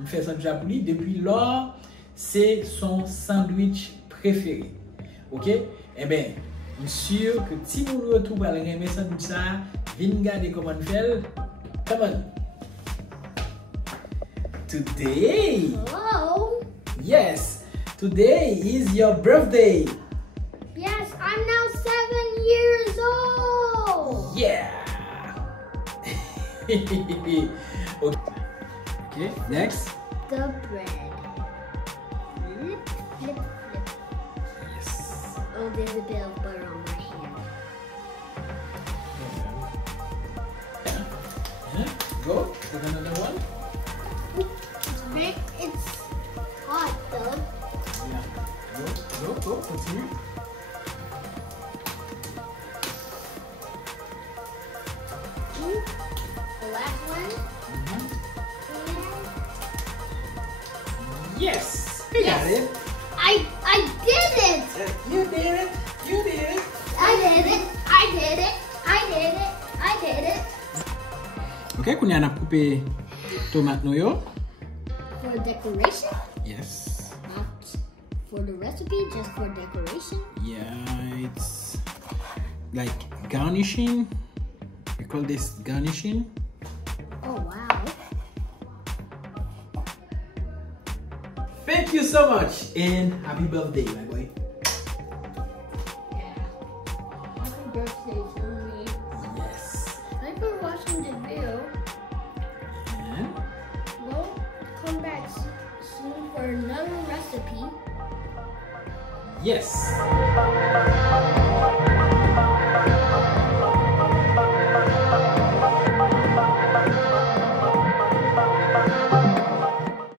Je fais sandwich pour lui. Depuis lors, c'est son sandwich préféré. Ok? Eh bien, je suis sûr que si vous nous retrouvez à l'aimer sandwich ça, venez regarder comment on fait. Come on. Today. Hello. Yes. Today is your birthday. Yes, I'm now 7 years old. Yeah. Okay, next. The bread. Flip, flip, flip. Yes. Oh, there's a bit of butter on my hand. Go. Put another one. It's hot though. Yeah. Go. Continue. The last one. Yes. You got it. I did it. You did it. You did it. I did it. I did it. I did it. I did it. Okay, kounya na couper tomate nou yo. For decoration? Yes. Not for the recipe, just for decoration. Yeah, it's like garnishing. We call this garnishing. Oh wow. Thank you so much and happy birthday, my boy. Yeah. Happy birthday to me. Yes. Thanks for watching the video. And We'll come back soon for another recipe. yes.